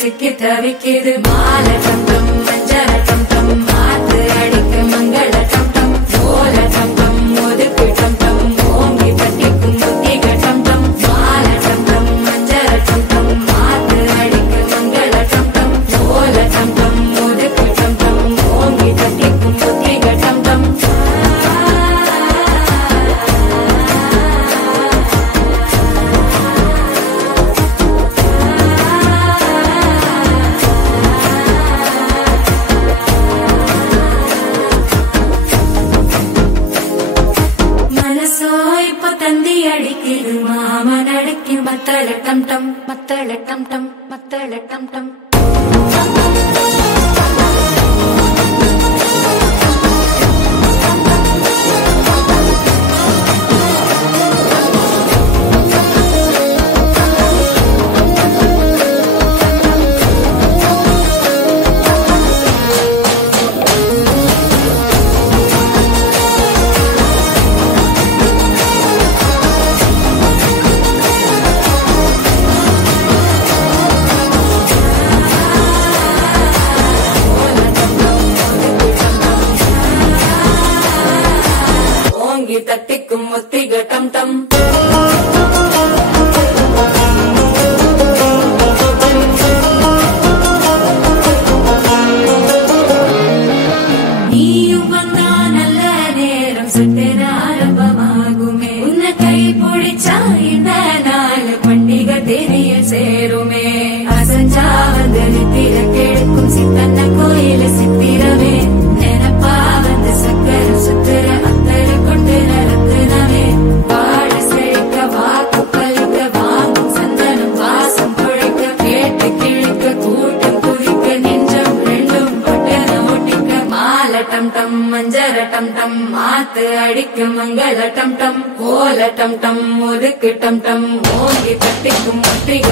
சிக்கி தவிக்கிது மால டம் டம் மஞ்சள டம் டம் மாத்து அடிக்க மங்கள டம் டம் ஓல டம் டம் ஒதுக்கு டம் டம் ஓங்கி பட்டிக்கும் புத்திக டம் டம் மால டம் டம் மஞ்சள டம் டம் மாத்து அடிக்க மங்கள டம் டம் ஓல டம் டம் ஒதுக்கு டம் டம் ஓங்கி பட்டிக்கும் புத்திக டம் டம் தந்தி அடிக்குது மாமன் அடிக்கு மத்தள டம் டம் மத்தள டம் டம் மத்தள டம் டம் தட்டிக்கும் முத்திக டம் டம் நீயும் வந்தா நல்ல நேரம் சுட்டென ஆரம்பமாகுமே உன்னை கை பிடிச்சா இந்த நாள் பண்டிகை தெரிய சேருமே அசஞ்சா வந்து நித்திர கெடுக்கும் சித்தன்ன கோயில சித்திரமே நினைப்பா வந்து சக்கர சுத்துற அத்தரு கொண்டு நடத்துனவே வாழ செழிக்க வாக்கு பலிக்க வாங்கும் சந்தனம் வாசம் குழைக்க கேட்டு கிழிக்க கூட்டம் குதிக்க நெஞ்சம் ரெண்டும் கொட்டன ஒட்டிக்க மால டம் டம் மஞ்சர டம் டம் மாத்து அடிக்கும் மங்கள டம் டம் ஓல டம் டம் ஒதுக்கு டம் டம் ஓங்கி தட்டிக்கும் முத்திக